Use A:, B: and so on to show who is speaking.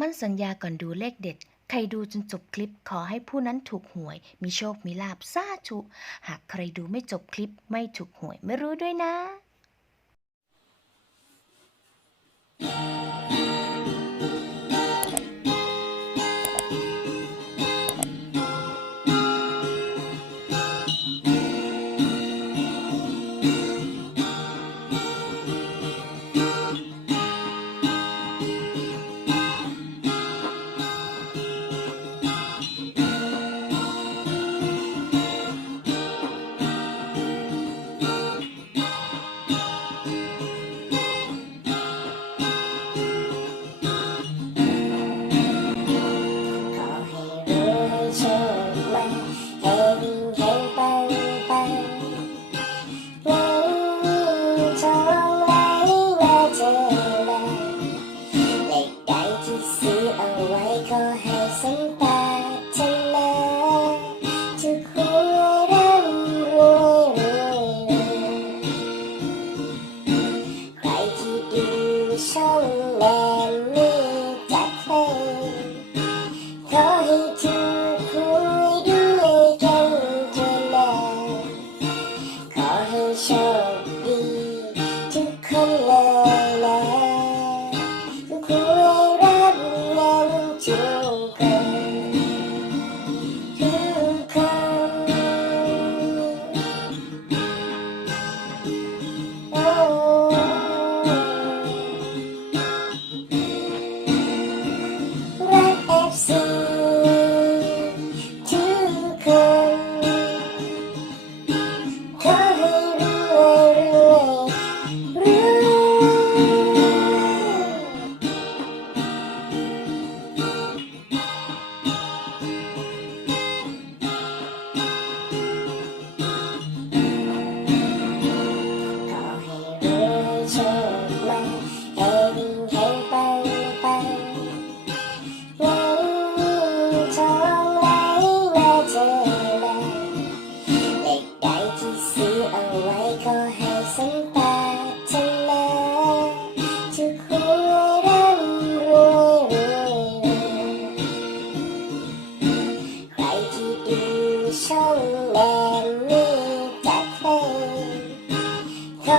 A: มั่นสัญญาก่อนดูเลขเด็ด ใครดูจนจบคลิปขอให้ผู้นั้นถูกหวย มีโชคมีลาบซาชุ หากใครดูไม่จบคลิปไม่ถูกหวยไม่รู้ด้วยนะ
B: ไว้ขอให้สัมปรารถนาทุกหวร่ำรวยรวยรวยใครที่ดูช่องแนมนี้จัดให้ขอให้ถูกหวยด้วยกันทุกนาขอให้โชค